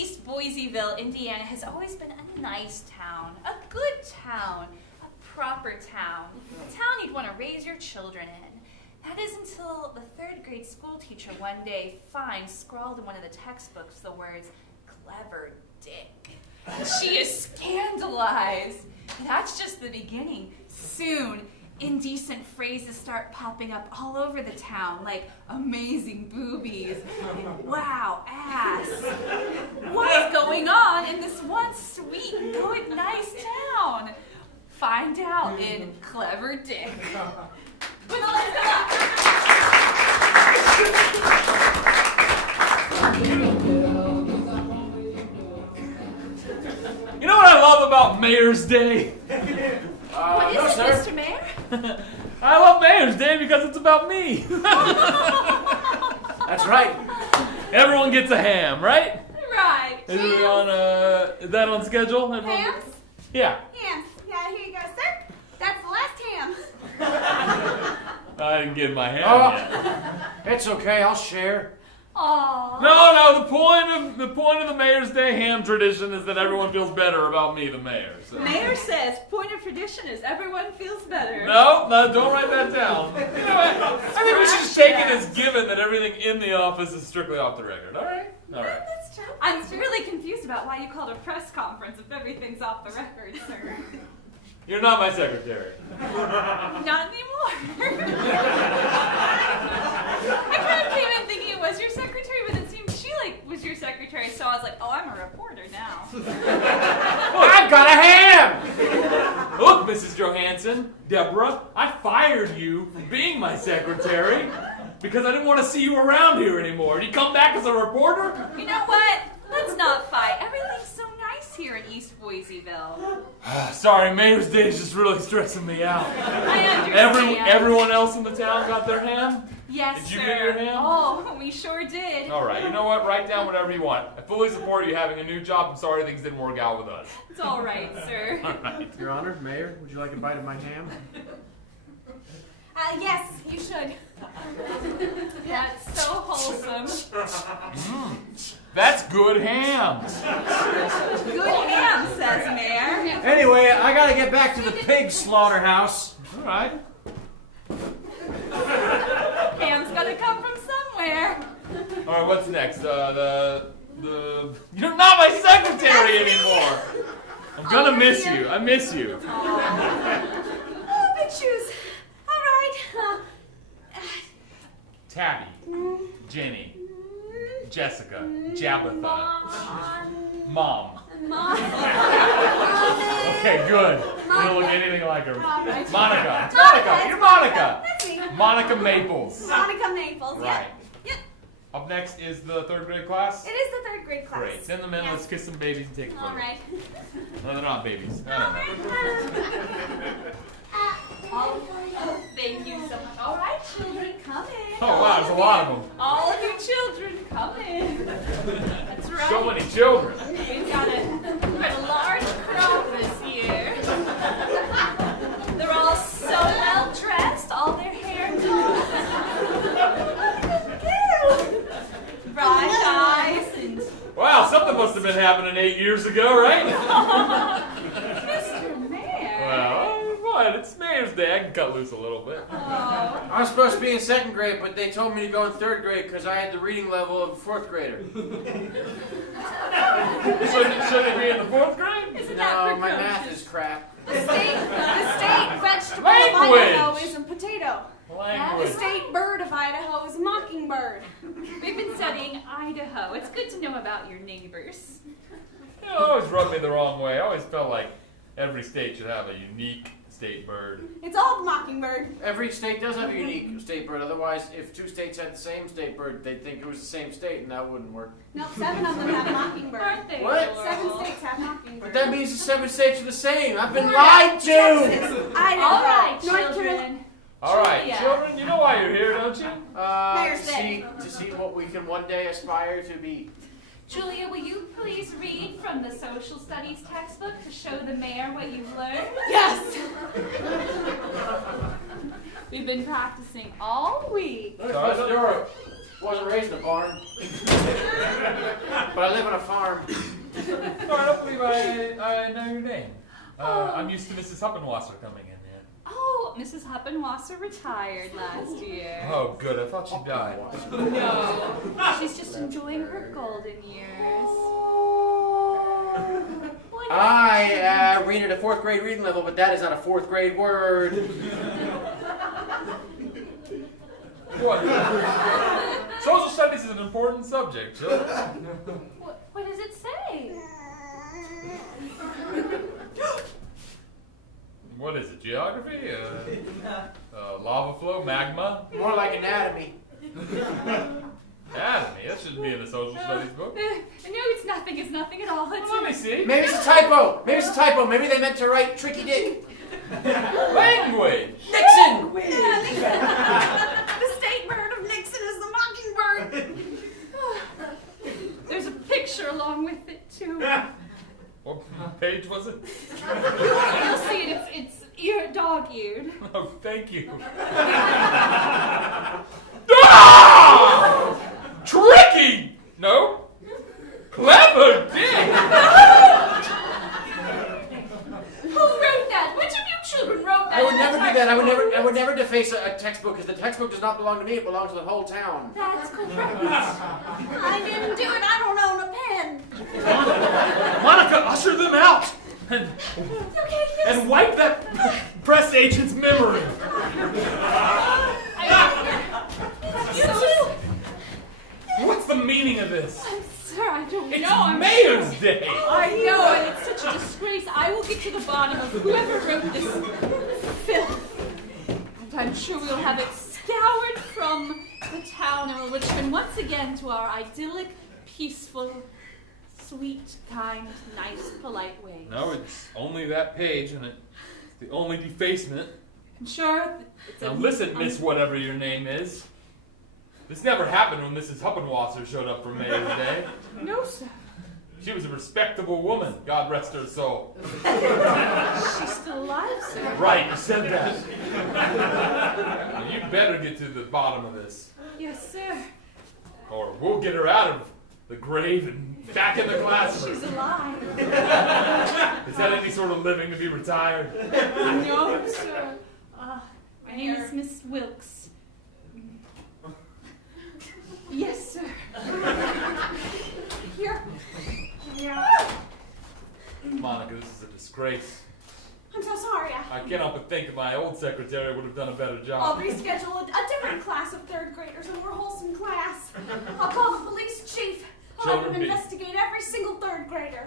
East Boiseville, Indiana has always been a nice town, a good town, a proper town, a town you'd want to raise your children in. That is until the third grade school teacher one day scrawled in one of the textbooks the words, "clever dick." She is scandalized. That's just the beginning. Soon, indecent phrases start popping up all over the town, like amazing boobies and wow, ass. What's going on in this once sweet, good, nice town? Find out in Clever Dick. Put the lights up. You know what I love about Mayor's Day? What is it, Mr. Mayor? I love Mayor's Day because it's about me. That's right. Everyone gets a ham, right? Right. Is that on schedule? Everyone? Hams? Yeah. Hams. Yeah, here you go, sir. That's the last ham. I didn't get my ham yet. It's okay, I'll share. Aww. No, the point of the Mayor's Day ham tradition is that everyone feels better about me, the mayor. So. Mayor says, point of tradition is everyone feels better. No, don't write that down. You know what? I think we should just take it as given that everything in the office is strictly off the record. All right? All right. That's true. I'm really confused about why you called a press conference if everything's off the record, sir. You're not my secretary. Not anymore. I kind of came in thinking it was your secretary, but it seemed she was your secretary, so I was like, oh, I'm a reporter now. I've got a ham! Look, Mrs. Johansson, Deborah, I fired you for being my secretary because I didn't want to see you around here anymore. Did you come back as a reporter? You know what? Let's not fight. Everything's so nice here in East Boiseville. Sorry, Mayor's Day is just really stressing me out. I understand. Everyone else in the town got their ham? Yes, Did you sir. get your ham? Oh, we sure did. All right, you know what? Write down whatever you want. I fully support you having a new job. I'm sorry things didn't work out with us. It's all right, sir. All right. Your Honor, Mayor, would you like a bite of my ham? Yes, you should. That's so wholesome. That's good ham. Good ham, says Mayor. Anyway, I gotta get back to the pig slaughterhouse. All right. Ham's gotta come from somewhere. All right, what's next? You're not my secretary anymore. I'm gonna miss you. I miss you. Oh, big shoes. All right. Tabby, Jenny, Jessica, Jabitha, Mom. Okay, good. You don't look anything like her. Monica. It's Monica. You're Monica. That's me. Monica Maples. Monica Maples. Right. Yep. Up next is the third grade class. It is the third grade class. Great. Send them in. Yes. Let's kiss some babies and take a photo. All right. No, they're not babies. I don't know. Oh, thank you so much. All right, children, come in. Oh, wow, there's a lot of them. All of you children, come in. That's right. So many children. We've got a large crowd this year. They're all so well dressed, all their hair done. Bright eyes and Wow, something must have been happening 8 years ago, right? Mr. Mayor. Well, what? It's Mayor's Day. I can cut loose a little bit. Oh, I was supposed to be in second grade, but they told me to go in third grade because I had the reading level of a fourth grader. Should it be in the fourth grade? isn't that No, my precocious? math is crap. The state vegetable Language. of Idaho is a potato. The Language. state bird of Idaho is a mockingbird. We've been studying Idaho. It's good to know about your neighbors. You know, it always rubbed me the wrong way. I always felt like every state should have a unique state bird. It's all the mockingbird. Every state does have a unique state bird. Otherwise, if two states had the same state bird, they'd think it was the same state, and that wouldn't work. No, 7 of them have mockingbird. Aren't they What? adorable? 7 states have mockingbird. But that means the 7 states are the same. I've been lied to! Texas, Idaho, All right, North Carolina. children. All right, Julia. children, you know why you're here, don't you? Mayor's Day. To see what we can one day aspire to be. Julia, will you please read from the social studies textbook to show the mayor what you've learned? Yes. We've been practicing all week. Miss Dora wasn't raised in a barn. but I live on a farm. No, I don't believe I know your name. I'm used to Mrs. Huppenwasser coming in here. Oh, Mrs. Huppenwasser retired last year. Oh, good. I thought she died. No, she's just enjoying her golden years. I read at a 4th grade reading level, but that is not a 4th grade word. What? Social studies is an important subject, children. What does it say? What is it? Geography? Lava flow? Magma? More like anatomy. Anatomy? That shouldn't be in a social studies book. No, it's nothing. It's nothing at all. It's Let me see. Maybe it's a typo. Maybe it's a typo. Maybe they meant to write Tricky Dick. Language! Nixon! The state bird of Nixon is the mockingbird. There's a picture along with it too. What page was it? You'll see it. It's dog-eared. Oh, thank you. Ah! Tricky! No. Clever dick! Who wrote that? Which of you children wrote that? I would in never the do that. textbook? I would never deface a textbook, because the textbook does not belong to me. It belongs to the whole town. That's correct. I didn't do it. I don't own a pen. Monica, usher them out! And, Okay, yes. and wipe that press agent's memory. You too. What's the meaning of this? Sir, I don't It's know. Mayor's Day! I know, and it's such a disgrace. I will get to the bottom of whoever wrote this filth. And I'm sure we'll have it scoured from the town, and we'll return once again to our idyllic, peaceful, sweet, kind, nice, polite ways. No, it's only that page, and it's the only defacement. I'm sure it's Now listen, Miss whatever your name is. This never happened when Mrs. Huppenwasser showed up for Mayor's Day. No, sir. She was a respectable woman, God rest her soul. She's still alive, sir. Right, you said that. Now, you better get to the bottom of this, Yes, sir. or we'll get her out of the grave and back in the classroom. She's alive. Is that any sort of living to be retired? No, sir. My name is Miss Wilkes. Yes, sir. Here. Monica, this is a disgrace. I'm so sorry. I can't help but think that my old secretary would have done a better I'll job. reschedule a different class of 3rd graders, a more wholesome class. I'll call the police chief. I'll have Children him be- investigate every single 3rd grader.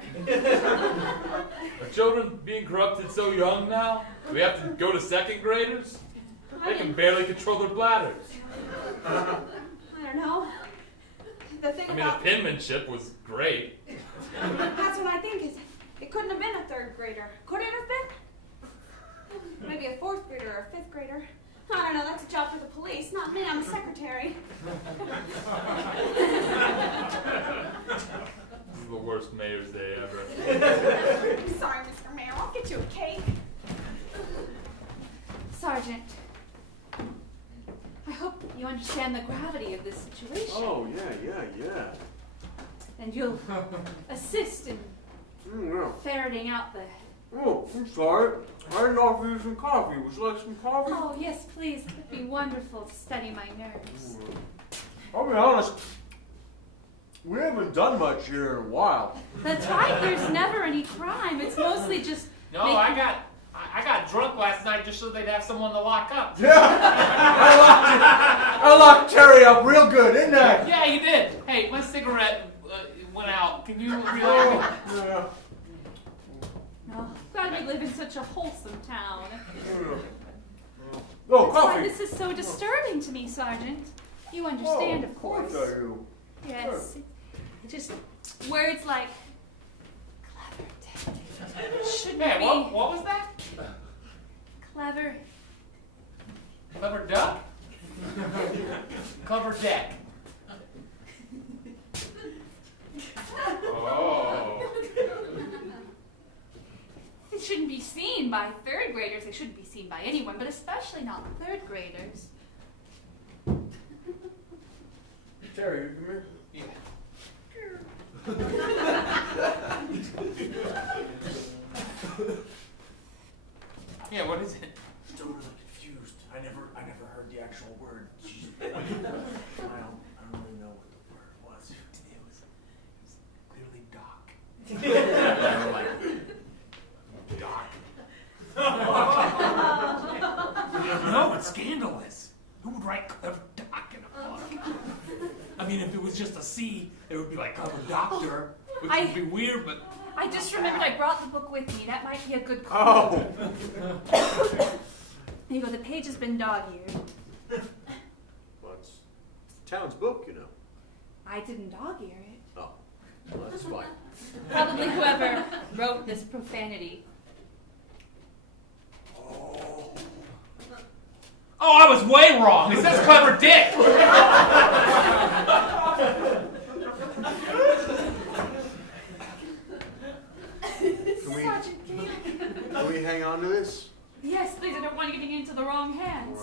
Are children being corrupted so young now? Do we have to go to 2nd graders? They can barely control their bladders. I don't know. The thing I mean, about the penmanship was great. that's what I think is it couldn't have been a 3rd grader. Could it have been? Maybe a 4th grader or a 5th grader. I don't know. That's a job for the police, not me. I'm a secretary. This is the worst Mayor's Day ever. I'm sorry, Mr. Mayor. I'll get you a cake. Sergeant, I hope you understand the gravity of this situation. Oh, yeah. And you'll assist in Yeah. ferreting out the... Oh, I'm sorry. I didn't offer you some coffee. Would you like some coffee? Oh, yes, please. It'd be wonderful to steady my nerves. I'll be honest. We haven't done much here in a while. That's right. There's never any crime. It's mostly just... No, I got drunk last night just so they'd have someone to lock up. Yeah, I locked Terry up real good, didn't I? Yeah, you did. Hey, my cigarette went out. Can you relight it? Yeah. Oh, glad we live in such a wholesome town. Oh, That's why coffee. this is so disturbing to me, Sergeant. You understand, Oh, of course. I do. Yes. It just words like clever detective shouldn't Hey, be what was that? clever. Clever duck? Clever deck. Oh. It shouldn't be seen by 3rd graders. It shouldn't be seen by anyone, but especially not 3rd graders. Terry, you come here. Yeah. Yeah, what is it? Still really confused. I never heard the actual word. Jeez. I don't really know what the word was. It was clearly Doc. Doc. No, it's scandalous. Who would write clever doc in a book? I mean, if it was just a C, it would be like clever doctor, which would be weird, but... I just remembered I brought the book with me. That might be a good clue. Oh. There you go, the page has been dog-eared. Well, it's the town's book, you know. I didn't dog-ear it. Oh, well, that's fine. Probably whoever wrote this profanity. Oh, I was way wrong. It says clever dick. Can we hang on to this? Yes, please, I don't want you getting into the wrong hands.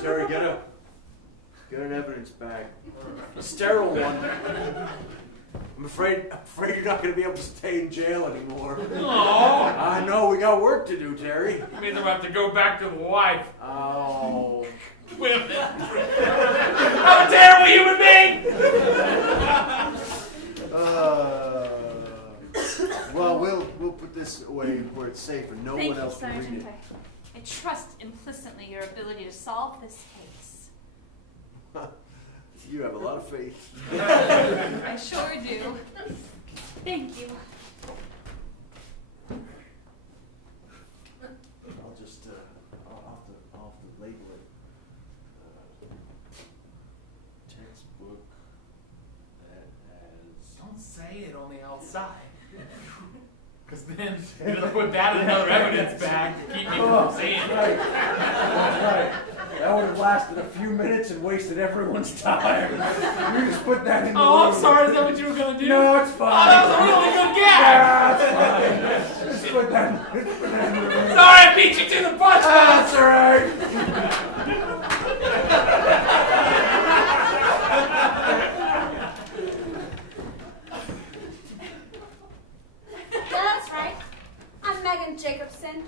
Terry, get an evidence bag. A sterile one. I'm afraid you're not going to be able to stay in jail anymore. Oh, I know, we got work to do, Terry. means I'm going to have to go back to the wife. Oh. Wait a minute. I'm a terrible human being. Well, we'll put this away where it's safe and no one else can read Sergeant. it. I trust implicitly your ability to solve this case. You have a lot of faith. I sure do. Thank you. I'll just I'll have to label it. Textbook that has. Don't say it on the outside. Because then you're going to put that in another evidence bag to keep me from seeing it. Right. Right. That would have lasted a few minutes and wasted everyone's time. You just put that in the Oh, I'm room. sorry. Is that what you were going to do? No, it's Oh, fine. that was a really good gag. Yeah, it's fine. Just put that in the room. Sorry, I beat you to the punch. That's all right. That's right. I'm Megan Jacobson,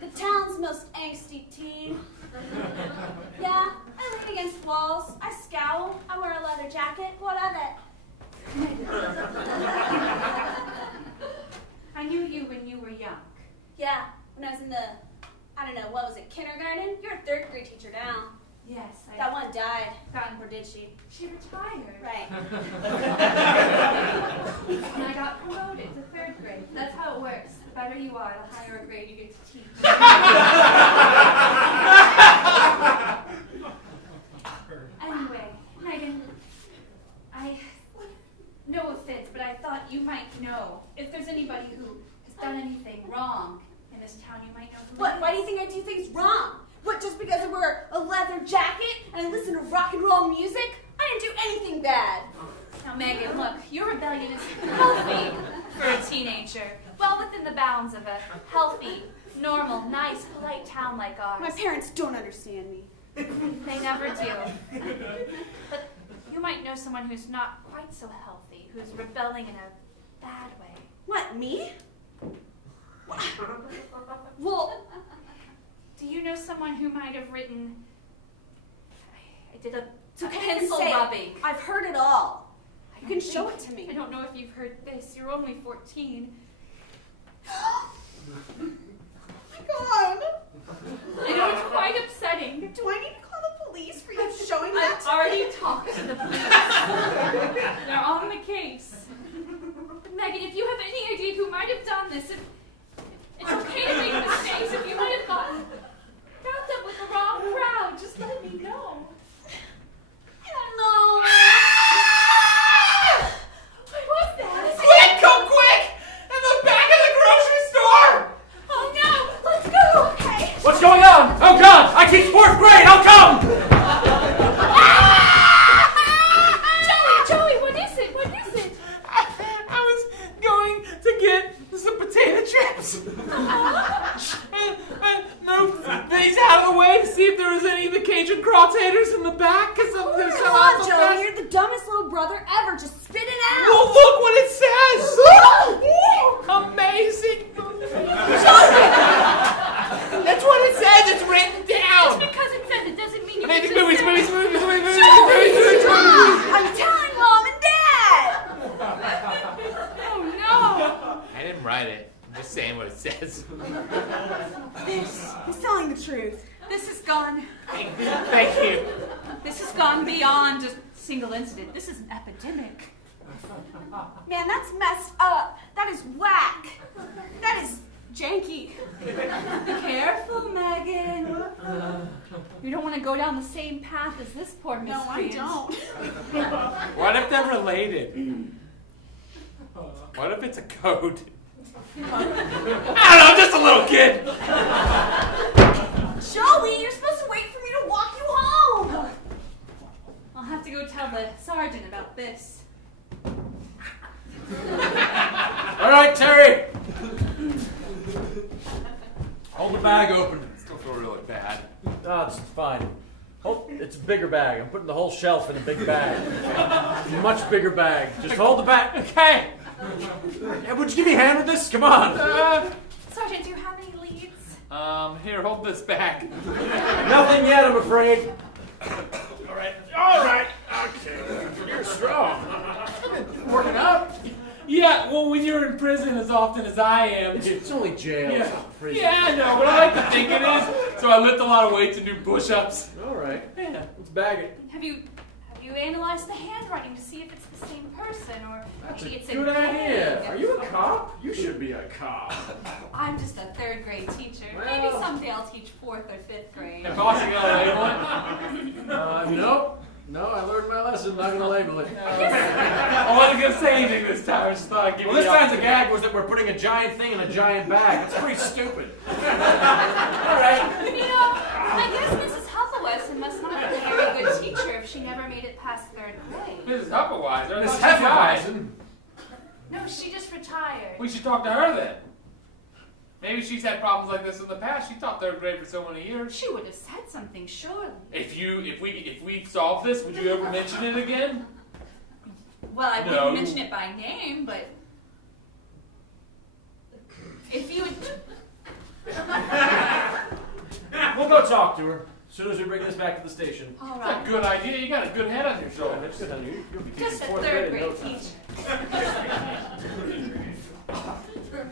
the town's most angsty teen. Yeah, I lean against walls. I scowl. I wear a leather jacket. What of it? I knew you when you were young. Yeah, when I was in the, I don't know, what was it, kindergarten? You're a third grade teacher now. Yes, That one died. Gotten Or did she? She retired. Right. And I got promoted to third grade. That's how it works. The better you are, the higher a grade you get to teach. Anyway, Megan, no offense, but I thought you might know. If there's anybody who has done anything wrong in this town, you might know who it What? is. Why do you think I do things wrong? What, just because I wear a leather jacket and I listen to rock and roll music? I didn't do anything bad. Now, Megan, look, your rebellion is healthy for a teenager. Well within the bounds of a healthy, normal, nice, polite town like ours. My parents don't understand me. They never do. But you might know someone who's not quite so healthy, who's rebelling in a bad way. What, me? Well, Do you know someone who might have written... I did a it's okay, I can pencil say it. rubbing. I've heard it all. I You don't can show think- it to me. I don't know if you've heard this. You're only 14. Oh my god! I know it's quite upsetting. Do I need to call the police for you showing that I've to me? already talked to the police. They're on the case. But Megan, if you have any idea who might have done this, if it's okay to make mistakes, if you might have gotten wrapped up with the wrong crowd, just let me know. I don't know. What was that? Quick, come quick! In the back of the grocery store! Oh no! Let's go! Okay. What's going on? Oh God! I teach 4th grade! I'll come! Joey, what is it? What is it? I was going to get some potato chips. I moved these out of the way to see if there was any of the Cajun crawtata says. He's telling the truth. This has gone. Thank you. This has gone beyond just single incident. This is an epidemic. Man, that's messed up. That is whack. That is janky. Be careful, Megan. You don't want to go down the same path as this poor No, I miscreant. don't. What if they're related? What if it's a code? I don't know, I'm just a little kid. Joey, you're supposed to wait for me to walk you home. I'll have to go tell the sergeant about this. All right, Terry. Hold the bag open. I still feel really bad. No, it's fine. It's a bigger bag. I'm putting the whole shelf in a big bag. Much bigger bag. Just hold the bag. Okay. Yeah, would you give me a hand with this? Come on. Sergeant, do you have any leads? Here, hold this back. Nothing yet, I'm afraid. All right. Okay. You're strong. Working out. Yeah, well, when you're in prison as often as I am. It's only jail. Yeah. It's not prison. Yeah, I know, but I like to think it is. So I lift a lot of weights and do push-ups. All right. Yeah. Let's bag it. Have you analyzed the handwriting to see if it's the same person or That's maybe a it's good a idea. gang? Are you a cop? You should be a cop. I'm just a third grade teacher. Maybe Well. someday I'll teach 4th or 5th grade. And boss, you gonna label it? Nope. No, I learned my lesson. I'm not going to label it. I wasn't gonna say anything this time. I just thought I'd give Well, you this the time the gag was that we're putting a giant thing in a giant bag. That's pretty stupid. All right. You know, I guess Mrs. Hufflewesson must not have been a very good teacher if she never made it past 3rd grade. Mrs. Hupperweiser. Miss I thought she died. Hefeweizen. No, she just retired. We should talk to her then. Maybe she's had problems like this in the past. She taught 3rd grade for so many years. She would have said something, surely. If we solve this, would you ever mention it again? Well, I No. wouldn't mention it by name, but if you would... We'll go talk to her as soon as we bring this back to the station. All That's a right. good idea. You got a good head on your shoulders. That's good, honey. You'll be Just a teaching 4th 3rd grade in no grade time. teacher.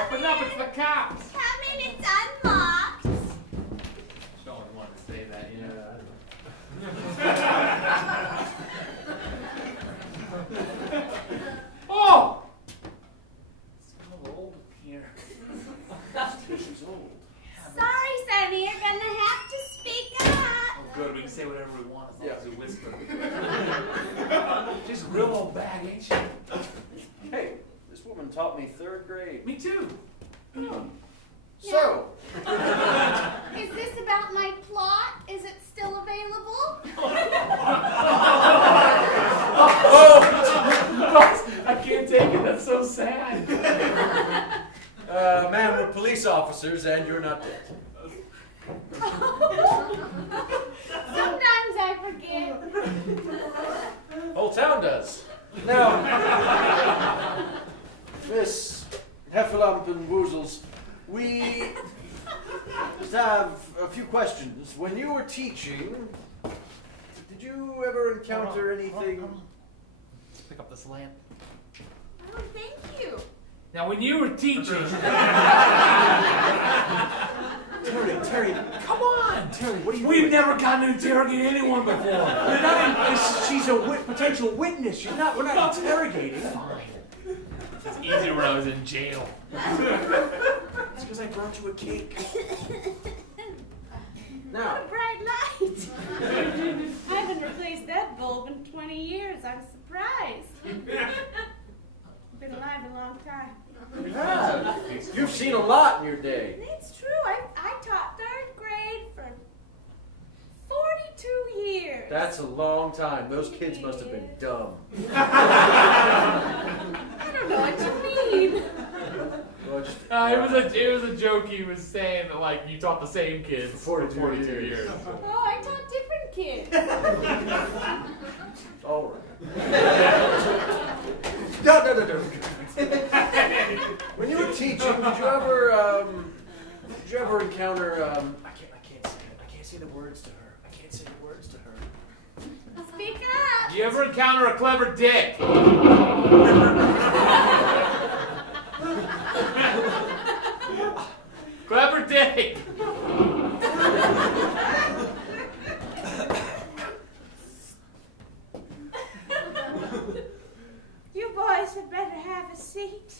Open up, it's the cops. Come in, it's unlocked. No one wanted to say that, you know. Oh! It's so old here. She's old. Sorry, Sonny, you're gonna have to speak up. Oh, good. We can say whatever we want as long as we whisper. Just real old bag, ain't she? Hey, this woman taught me 3rd grade. Me too. So, Is this about my plot? Is it still available? Oh, I can't take it. That's so sad. ma'am, we're police officers and you're not dead. Sometimes I forget. Whole town does. Now, Miss Heffalump and Woozles, we just have a few questions. When you were teaching, did you ever encounter anything? Let's pick up this lamp. Oh, thank you. Now, when you were teaching, Terry, come on, Terry, what are you we've doing? never gotten to interrogate anyone before. You're not she's a potential witness. We're not interrogating. It's easier when I was in jail. It's because I brought you a cake. Now, Bright light. I haven't replaced that bulb in 20 years. I'm surprised. Been alive a long time. you have. You've seen a lot in your day. It's true. I taught 3rd grade for 42 years. That's a long time. Those kids must have been dumb. I don't know what you mean. Well, just, It was a joke he was saying that, like, you taught the same kids for 42 years. Oh, I taught different kids. all right. No. When you were teaching, did you ever encounter? I can't say the words to her. I can't say the words to her. Speak up. You ever encounter a clever dick? seat.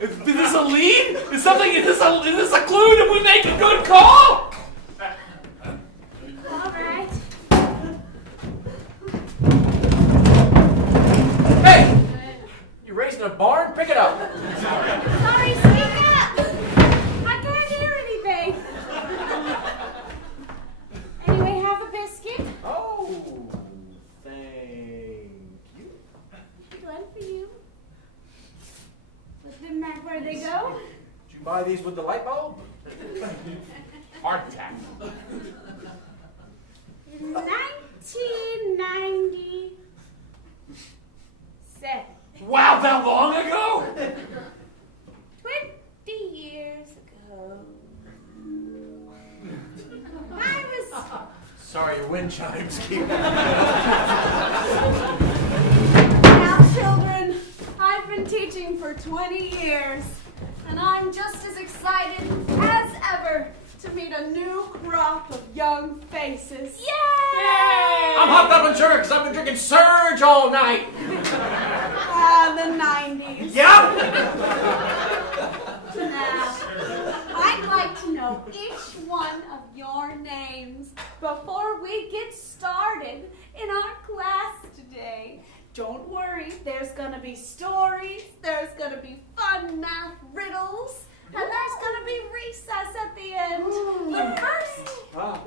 Is this a lead? Is this a clue? Did we make a good call? All right. Hey! You raising a barn? Pick it up. Sorry, speak up. I can't hear anything. Anyway, have a biscuit. Oh, thank you. One for you. Put them back where they go. Did you buy these with the light bulb? Heart attack. In 1997. Wow, that long ago? 20 years ago. I was. Sorry, your wind chimes keep. Now, children, I've been teaching for 20 years, and I'm just as excited as ever to meet a new crop of young faces. Yay! I'm hopped up on sugar because I've been drinking Surge all night. The 90s. Yep. Now, I'd like to know each one of your names before we get started in our class today. Don't worry, there's gonna be stories, there's gonna be fun math riddles, and there's gonna be recess at the end. But first,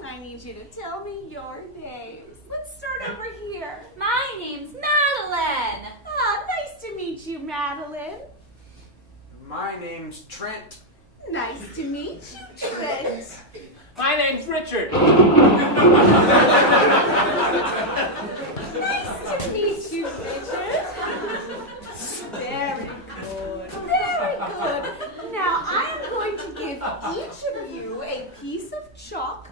I need you to tell me your names. Let's start over here. My name's Madeline. Ah, nice to meet you, Madeline. My name's Trent. Nice to meet you, Trent. My name's Richard. Nice to meet you, Richard. Very good. Very good. Now, I'm going to give each of you a piece of chalk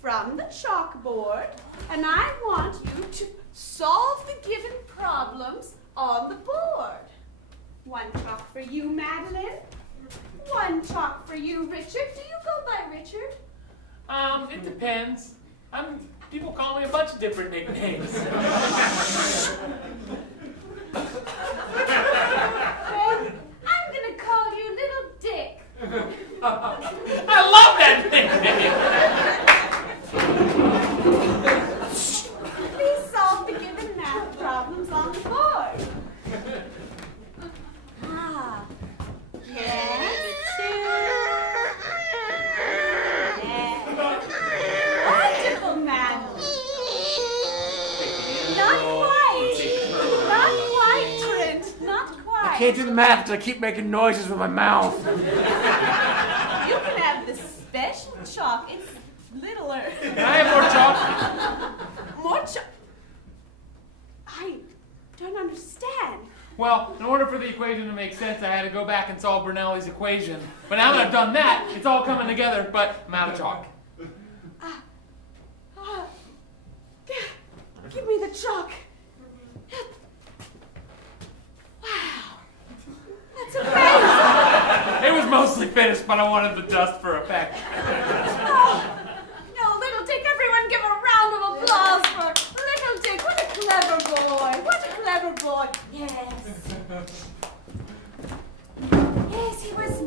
from the chalkboard, and I want you to solve the given problems on the board. One chalk for you, Madeline. One chalk for you, Richard. Do you go by Richard? It depends. People call me a bunch of different nicknames. Well, I'm gonna call you Little Dick. I love that nickname. Please solve the given math problems on the board. Ah. Yes. Wonderful, Madeline. Not quite. Not quite, Trent. Not quite. I can't do the math because I keep making noises with my mouth. You can have the special chalk. It's littler. Can I have more chalk? More chalk? I don't understand. Well, in order for the equation to make sense, I had to go back and solve Bernoulli's equation. But now that I've done that, it's all coming together, but I'm out of chalk. Give me the chalk. Wow. That's amazing. It was mostly finished, but I wanted the dust for effect. Oh, no, Little Dick, everyone give a round of applause for Little Dick. What a clever boy. What a clever boy. Yes. Yes, he was the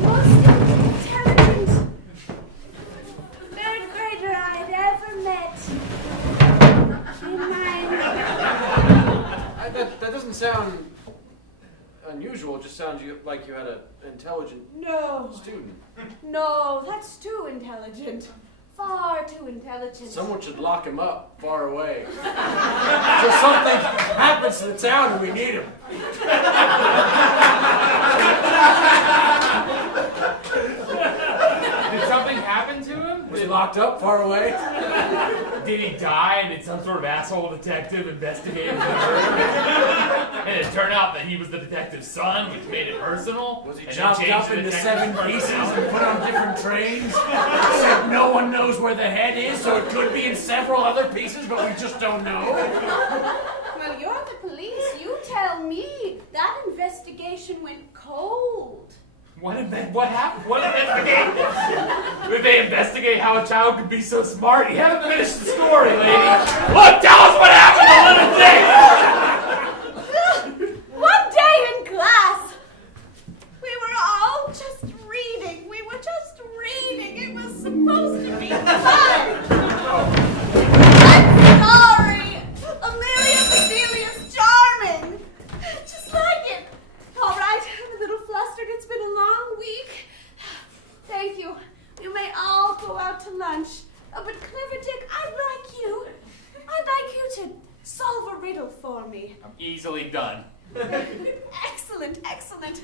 most intelligent third grader I'd ever met in my That doesn't sound unusual. It just sounds like you had an intelligent student. No, that's too intelligent. Far too intelligent. Someone should lock him up far away. So something happens to the town and we need him. Did something happen to him? Was he locked up far away? Did he die and did some sort of asshole detective investigate his murder? And it turned out that he was the detective's son, which made it personal. Was he and chopped changed up the into detective's 7 pieces personality? and put on different trains? Except no one knows where the head is, so it could be in several other pieces, but we just don't know. Well, you're the police. You tell me. That investigation went cold. What happened? What investigation? Did they investigate how a child could be so smart? You haven't finished the story, lady. Look, tell us what happened to Little Dick! easily done. Excellent, excellent.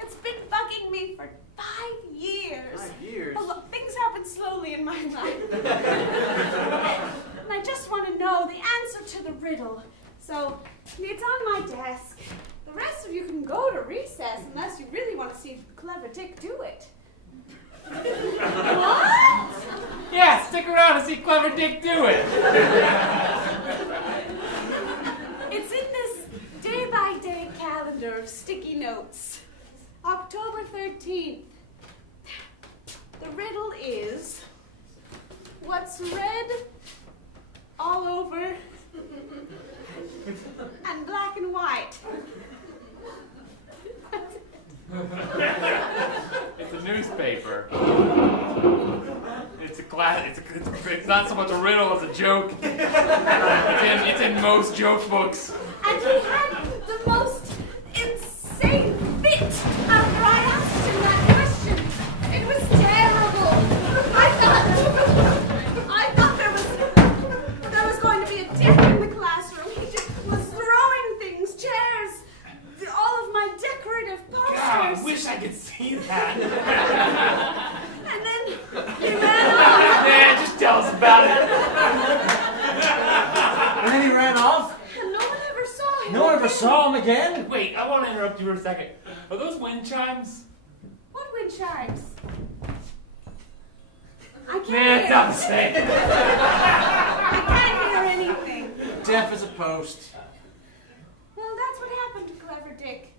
It's been bugging me for 5 years. 5 years? Things happen slowly in my life. And I just want to know the answer to the riddle. So, it's on my desk. The rest of you can go to recess unless you really want to see Clever Dick do it. What? Yeah, stick around and see Clever Dick do it. It's in this day-by-day calendar of sticky notes. October 13th. The riddle is, what's red all over and black and white? It's a newspaper. It's a class. It's not so much a riddle as a joke. It's in most joke books. And he had the most insane fit after I asked him that question. It was terrible. I thought there was going to be a death in the classroom. He just was throwing things, chairs, all of my decorative posters. God, I wish I could see that. And then he ran off. Yeah, just tell us about it. And then he ran off? And no one ever saw him. No one ever saw him again? Wait, I want to interrupt you for a second. Are those wind chimes? What wind chimes? I can't Nah, it's hear. not the same. I can't hear anything. Deaf as a post. Well, that's what happened to Clever Dick.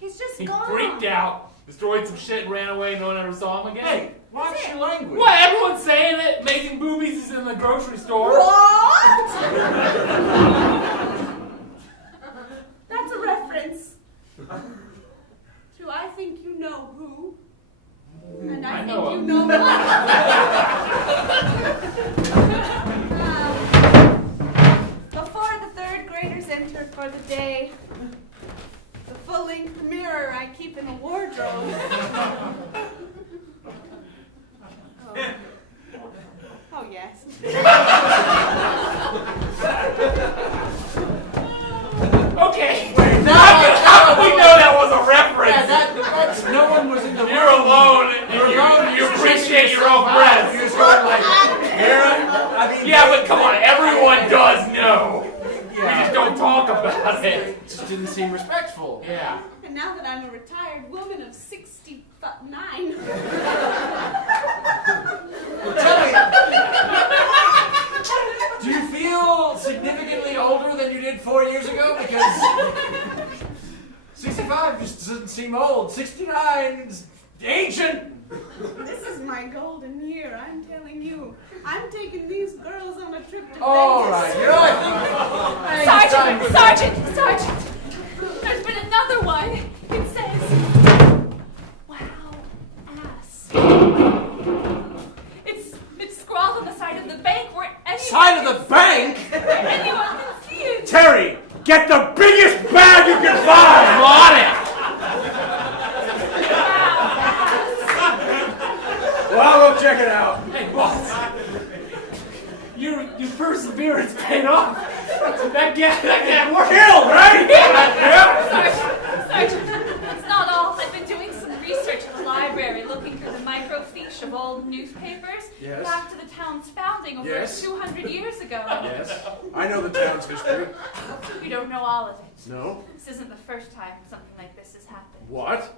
He's just He gone. freaked out, destroyed some shit, ran away, no one ever saw him again. Hey, watch your language. What? Everyone's saying it. Making boobies is in the grocery store. What? That's a reference to I think you know who. And I I think know you him. know what. Before the third graders enter for the day, the full-length mirror I keep in a wardrobe. Oh, yes. Okay. How do we know that was a reference? Yeah, that's no one was in the You're alone. And you appreciate your own breath. You're sort of like, I mean, Yeah, but come on, everyone does know. We Yeah. just don't talk about it. It just didn't seem respectful. Yeah. And now that I'm a retired woman of 69, Tell me, do you feel significantly older than you did 4 years ago? Because 65 just doesn't seem old. 69 is ancient. this is my golden year, I'm telling you. I'm taking these girls on a trip to All Vegas. right, you know, I think Sergeant! There's been another one. It says, wow, ass. It's scrawled on the side of the bank where Side of the bank? anyone can see it. Terry, get the biggest bag you can find! I'm on it. Well, I'll go check it out. Hey, boss. Your perseverance paid off. That guy worked. Killed, right? Sergeant, that's not all. I've been doing some research in the library, looking through the microfiche of old newspapers Yes. back to the town's founding over Yes. 200 years ago. Yes, I know the town's history. You don't know all of it. No? This isn't the first time something like this has happened. What?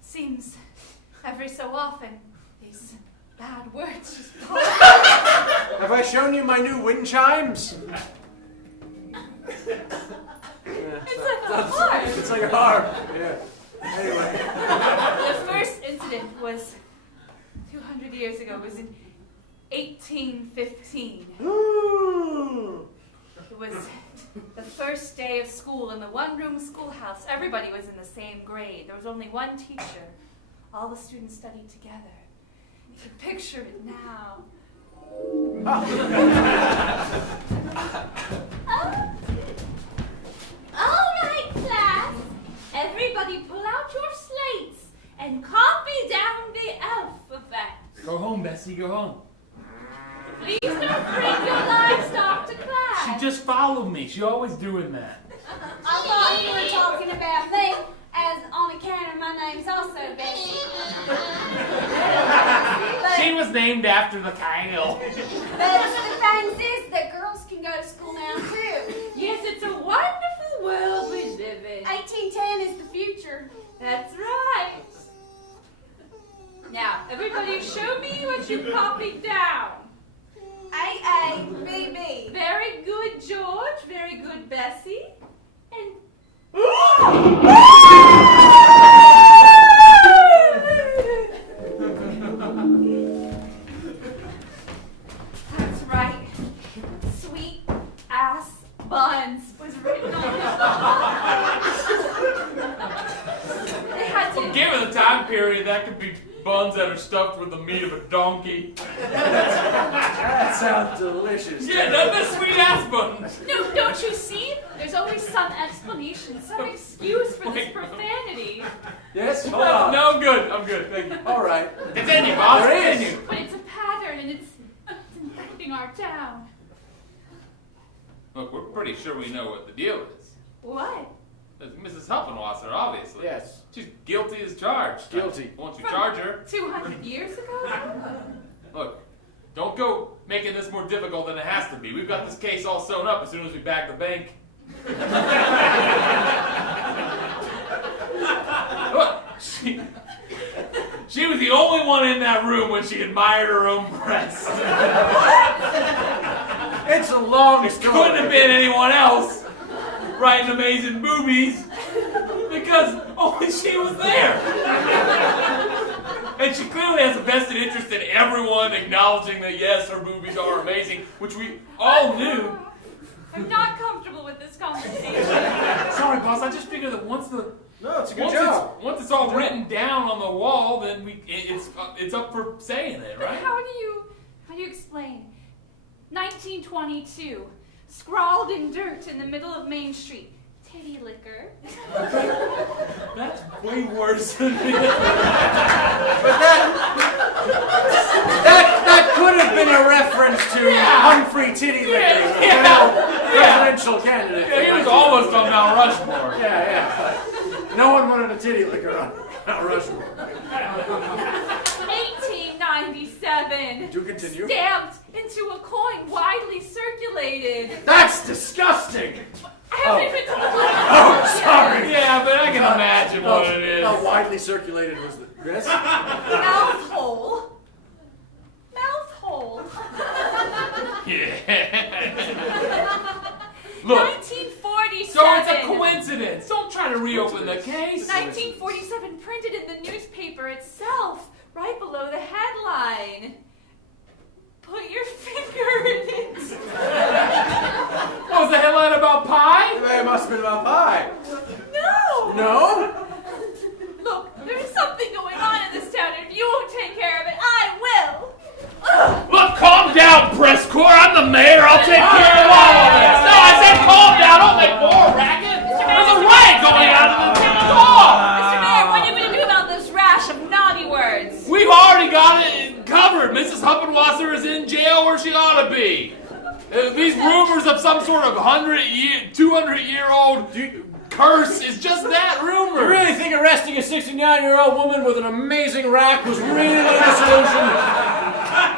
Seems every so often these bad words just pop. Have I shown you my new wind chimes? It's like a heart. It's like a harp. Yeah. Anyway. The first incident was 200 years ago. It was in 1815. It was the first day of school in the one-room schoolhouse. Everybody was in the same grade. There was only one teacher. All the students studied together. You can picture it now. All right, class. Everybody pull out your slates and copy down the alphabet. Go home, Bessie. Go home. Please don't bring your livestock to class. She just followed me. She always doing that. I'll thought you were talking about me, as on account of my name's also Bessie. She was named after the cow. But the thing is that girls can go to school now too. Yes, it's a wonderful world we live in. 1810 is the future. That's right. Now, everybody show me what you copied down. A-A-B-B. Very good, George. Very good, Bessie. And... That's right. Sweet ass buns was written on it. They had to. Given the time period, that could be buns that are stuffed with the meat of a donkey. That sounds delicious. Yeah, doesn't it? Sweet ass buns. No, don't you see? There's always some explanation, some excuse for this Wait. profanity. Yes? Hold on. No, I'm good. I'm good. Thank you. All right. Continue, boss. There is. Continue. But it's a pattern and it's infecting our town. Look, we're pretty sure we know what the deal is. What? It's Mrs. Huppenwasser, obviously. Yes. She's guilty as charged. Guilty. Won't you charge her? 200 years ago? Look, don't go making this more difficult than it has to be. We've got this case all sewn up as soon as we bag the bank. Look, she was the only one in that room when she admired her own breasts. It's a long story. Couldn't have been anyone else writing amazing boobies because only she was there. And she clearly has a vested interest in everyone acknowledging that yes, her boobies are amazing, which we all knew. I'm not comfortable with this conversation. Sorry, boss. I just figured that once No, it's a good job. once it's all written down on the wall, then it's up for saying it, But right? how do you explain 1922, scrawled in dirt in the middle of Main Street, titty liquor? That's way worse than this. But that could have been a reference to Humphrey Titty Licker, the presidential candidate. Yeah, he was almost on Mount Rushmore. Yeah. No one wanted a titty licker on Mount Rushmore. 1897. Do continue. Stamped into a coin widely circulated. That's disgusting. I haven't even told you. Oh, sorry. Yeah, but I can imagine what it is. How widely circulated was this? Mouth hole. Mouth hole. Yeah. Look, 1947. so it's a coincidence. Don't try to reopen the case. 1947 printed in the newspaper itself, right below the headline. Put your finger in it. What was the headline about pie? It must have been about pie. No. No? Look, there's something going on in this town, and if you won't take care of it, I will. Look, calm down, press corps. I'm the mayor. I'll take care of all of this. No, I said calm down. Don't make more racket. There's a riot going on in the town hall. Mr. Mayor, what are you going to do about this rash of naughty words? We've already got it covered. Mrs. Huppenwasser is in jail where she ought to be. These rumors of some sort of 200-year-old curse is just that rumor. You really think arresting a 69-year-old woman with an amazing rack was really the solution?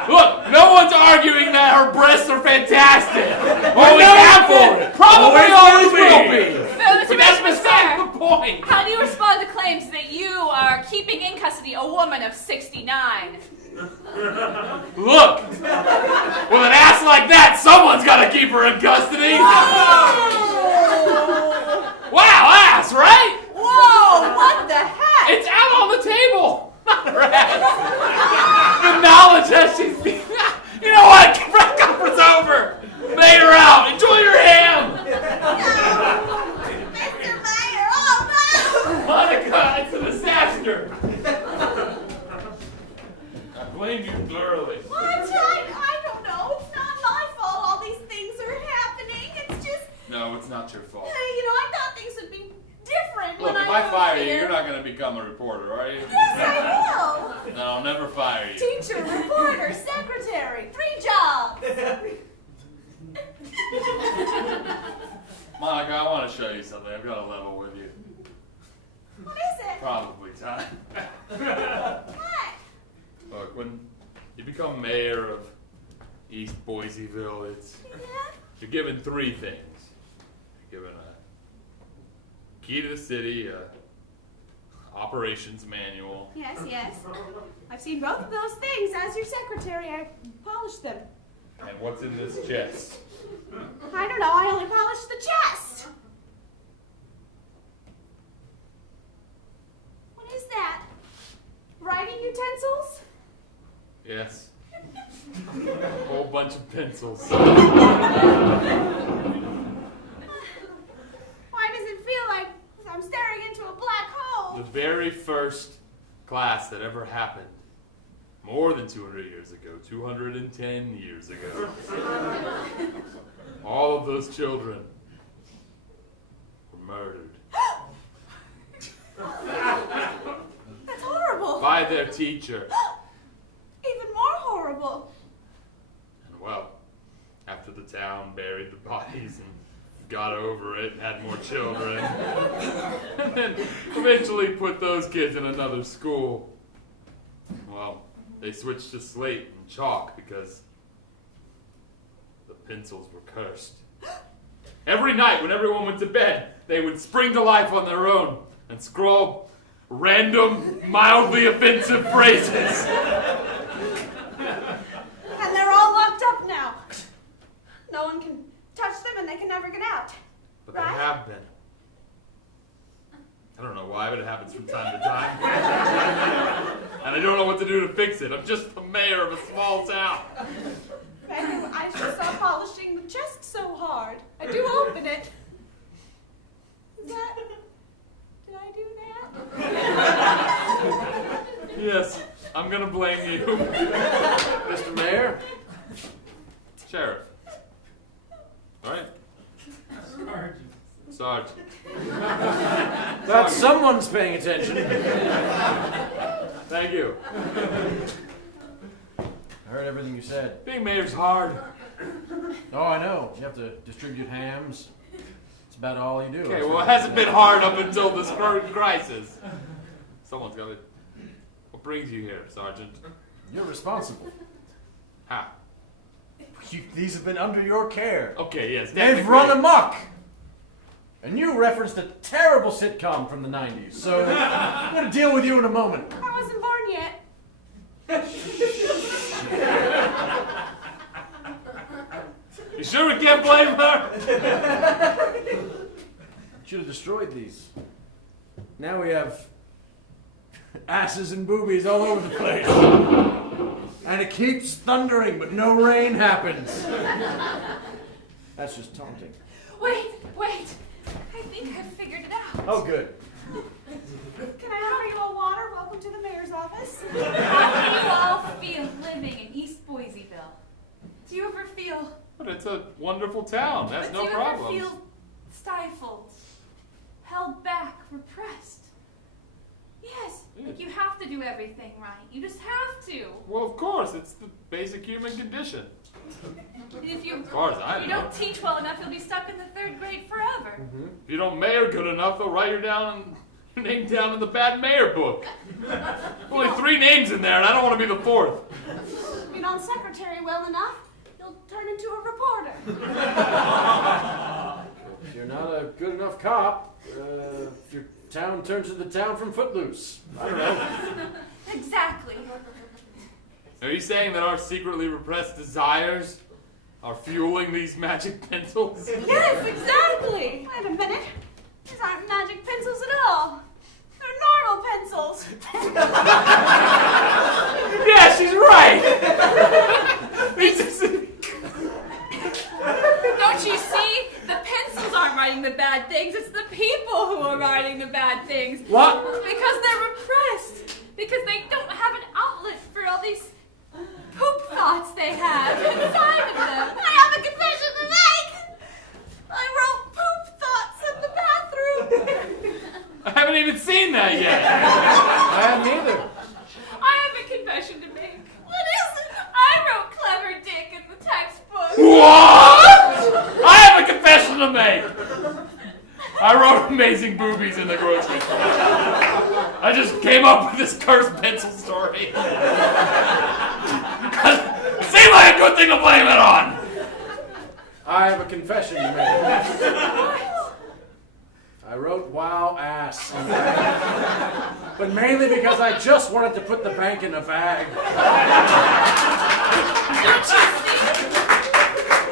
Look, no one's arguing that her breasts are fantastic. Always have been. Probably always will be. But that's beside the point. How do you respond to claims that you are keeping in custody a woman of 69? Look, with an ass like that, someone's got to keep her in custody. Wow, ass, right? Whoa, what the heck? It's out on the table. Not her ass. The knowledge that she's... You know what? Press conference over. Made her out. Enjoy your ham. Mr. Mayor, oh no! Monica, it's a disaster. I blame you thoroughly. What? I don't know. It's not my fault all these things are happening. It's just, No, it's not your fault. I thought things would be different Look, when if I I moved fire you, here. you're not going to become a reporter, are you? Yes, I will. No, I'll never fire you. Teacher, reporter, secretary, 3 jobs. Monica, I want to show you something. I've got a level with you. What is it? Probably time. What? Look, when you become mayor of East Boiseville, Yeah? you're given 3 things. You're given a key to the city, a operations manual. Yes, yes. I've seen both of those things. As your secretary, I polished them. And what's in this chest? I don't know. I only polished the chest. What is that? Writing utensils? Yes. A whole bunch of pencils. Why does it feel like I'm staring into a black hole? The very first class that ever happened, more than 200 years ago, 210 years ago, all of those children were murdered That's horrible. by their teacher. Even more horrible. And well, after the town buried the bodies and got over it, had more children, and then eventually put those kids in another school, well, they switched to slate and chalk because the pencils were cursed. Every night when everyone went to bed, they would spring to life on their own and scrawl random, mildly offensive phrases. And they're all locked up now. No one can touch them and they can never get out. But Right? they have been. I don't know why, but it happens from time to time. And I don't know what to do to fix it. I'm just the mayor of a small town. Maybe I should stop polishing the chest so hard. I do open it. Is that... Did I do that? Yes, I'm gonna blame you. Mr. Mayor? Sheriff. All right. Sergeant. That someone's paying attention. Thank you. I heard everything you said. Being mayor's hard. Oh, I know. You have to distribute hams. It's about all you do. Okay, well, it hasn't been hard up until this current crisis. Someone's got it. What brings you here, Sergeant? You're responsible. How? These have been under your care. Okay, yes. They've technically- run amok. And you referenced a terrible sitcom from the 90s, so I'm going to deal with you in a moment. I wasn't born yet. You sure we can't blame her? Should have destroyed these. Now we have asses and boobies all over the place. And it keeps thundering, but no rain happens. That's just taunting. Wait. I think I've figured it out. Oh, good. Can I offer you a water? Welcome to the mayor's office. How do you all feel living in East Boiseville? Do you ever feel... But it's a wonderful town. That's no problem. Do you ever feel stifled, held back, repressed? Yes, like you have to do everything right. You just have to. Well, of course. It's the basic human condition. If you, As far as I if you know. don't teach well enough, you'll be stuck in the 3rd grade forever. If you don't mayor good enough, they'll write your name down in the bad mayor book. Only 3 names in there, and I don't want to be the 4th. If you don't secretary well enough, you'll turn into a reporter. If you're not a good enough cop, your town turns to the town from Footloose. I don't know. Exactly. Are you saying that our secretly repressed desires are fueling these magic pencils? Yes, exactly. Wait a minute. These aren't magic pencils at all. They're normal pencils. Yeah, she's right! Don't you see? The pencils aren't writing the bad things. It's the people who are writing the bad things. What? Because they're repressed. Because they don't have an outlet for all these poop thoughts they have inside of them. I have a confession to make. I wrote poop thoughts in the bathroom. I haven't even seen that yet. I haven't either. I have a confession to make. What is it? I wrote clever dick in the textbook. What? I have a confession to make. amazing boobies in the grocery store. I just came up with this cursed pencil story. It seemed like a good thing to blame it on. I have a confession to make. I wrote wow ass. But mainly because I just wanted to put the bank in a bag. Don't you see?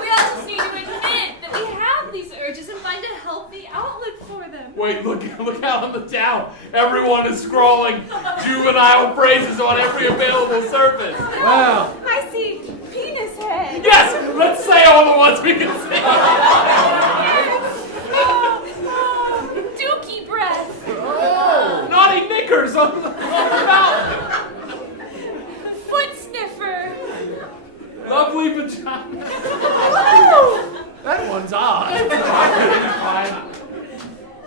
We all just need to admit that we have these urges and find a healthy outlet for them. Wait, look out in the town. Everyone is scrawling juvenile phrases on every available surface. Wow. I see penis head. Yes, let's say all the ones we can say. Dookie breath. Oh. Naughty knickers on the mountain. Foot sniffer. Lovely vagina. That one's odd. Fine.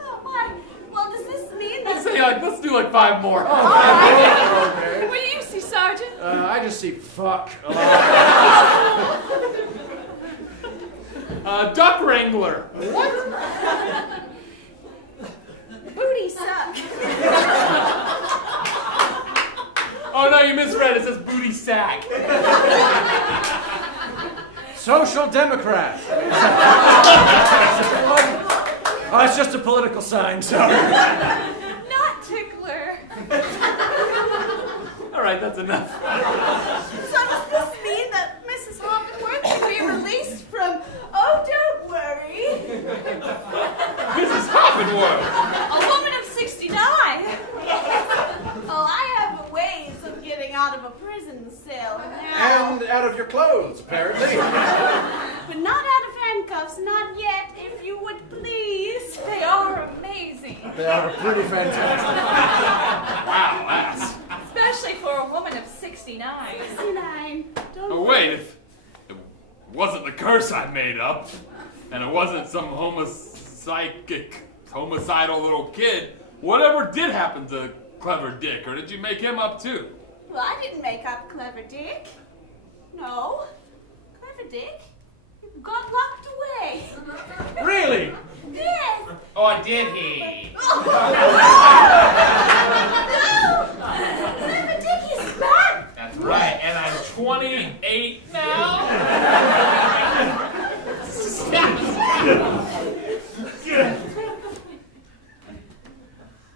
Oh, my. Well, does this mean that... Let's do like 5 more. Okay. What do you see, Sergeant? I just see fuck a lot. Duck wrangler. What? Booty suck. Oh no, you misread. It says booty sack. Social Democrat. Oh, it's just a political sign, sorry. Not tickler. All right, that's enough. So does this mean that Mrs. Hoppenworth can be released from... Oh, don't worry. Mrs. Hoppenworth. A woman of 69. Oh, I have ways of getting out of a prison cell now. And out of your clothes, apparently. But not out of handcuffs, not yet, if you would please. They are amazing. They are pretty fantastic. Wow, ass. Especially for a woman of 69. 69. Don't Oh wait, if it wasn't the curse I made up, and it wasn't some homicidal little kid, whatever did happen to Clever Dick, or did you make him up too? Well, I didn't make up Clever Dick. No. Clever Dick got locked away. Really? Yes. Or did he? Clever Dick is back. That's right, and I'm 28 now.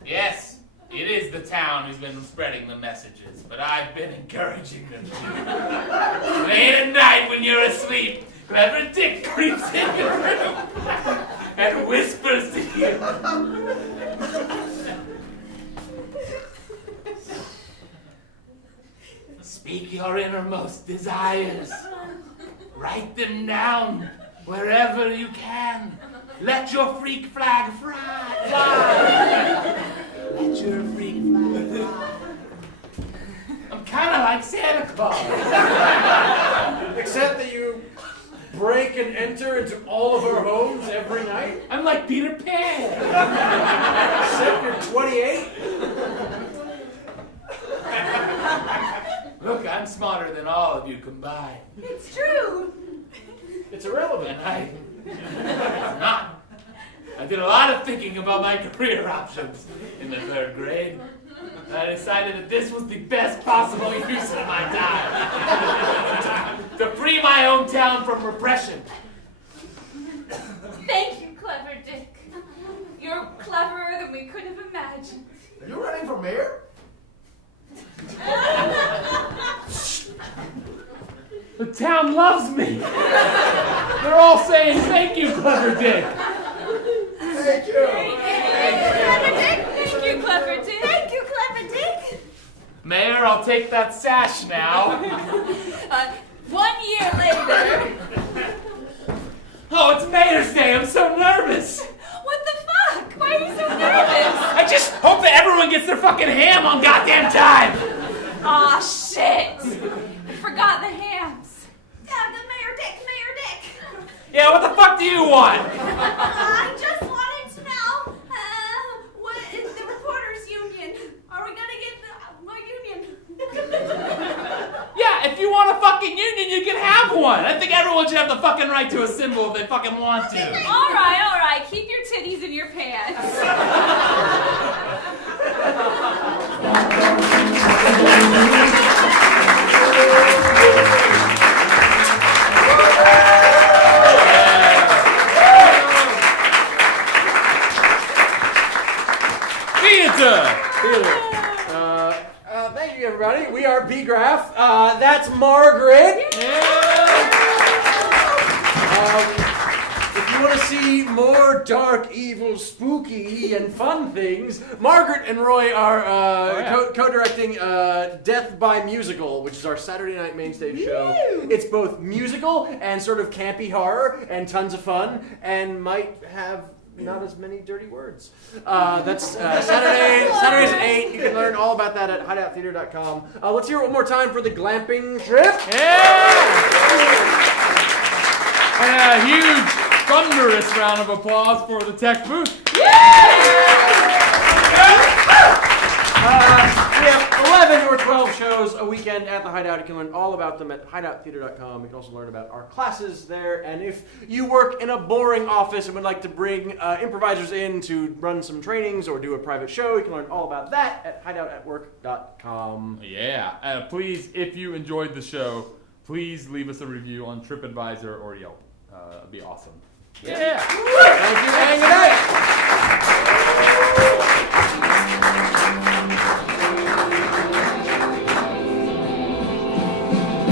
Yes, it is the town who's been spreading the messages, but I've been encouraging them. Late at night when you're asleep, Clever Dick creeps in your room and whispers to you. Speak your innermost desires. Write them down wherever you can. Let your freak flag fly. Let your freak flag fly. I'm kind of like Santa Claus. Except that you break and enter into all of our homes every night? I'm like Peter Pan. Except you're 28? Look, I'm smarter than all of you combined. It's true. It's irrelevant. And it's not. I did a lot of thinking about my career options in the 3rd grade. I decided that this was the best possible use of my time. To free my hometown from repression. Thank you, Clever Dick. You're cleverer than we could have imagined. Are you running for mayor? The town loves me. They're all saying thank you, Clever Dick. Thank you. Clever Dick. Thank you, Clever Dick. Thank you, Clever Dick. Mayor, I'll take that sash now. 1 year later. Oh, it's Mayor's Day. I'm so nervous. What the fuck? Why are you so nervous? I just hope that everyone gets their fucking ham on goddamn time. Aw, shit. I forgot the hams. Yeah, the Mayor Dick. Yeah, what the fuck do you want? I just wanted to know, what is the reporters union? Are we gonna get a union? Yeah, if you want a fucking union, you can have one. I think everyone should have the fucking right to assemble if they fucking want to. All right. Keep your titties in your pants. Thank you, everybody. We are PGraph. That's Margaret. If you want to see more dark, evil, spooky, and fun things, Margaret and Roy are co-directing Death by Musical, which is our Saturday night mainstage show. It's both musical and sort of campy horror and tons of fun, and might have not as many dirty words. That's Saturdays at 8. You can learn all about that at hideouttheater.com. Let's hear it one more time for the glamping trip. And a huge, thunderous round of applause for the tech booth. We have 11 or 12 shows a weekend at the Hideout. You can learn all about them at hideouttheater.com. You can also learn about our classes there. And if you work in a boring office and would like to bring improvisers in to run some trainings or do a private show, you can learn all about that at hideoutatwork.com. Yeah. Please, if you enjoyed the show, please leave us a review on TripAdvisor or Yelp. It'd be awesome. Yeah.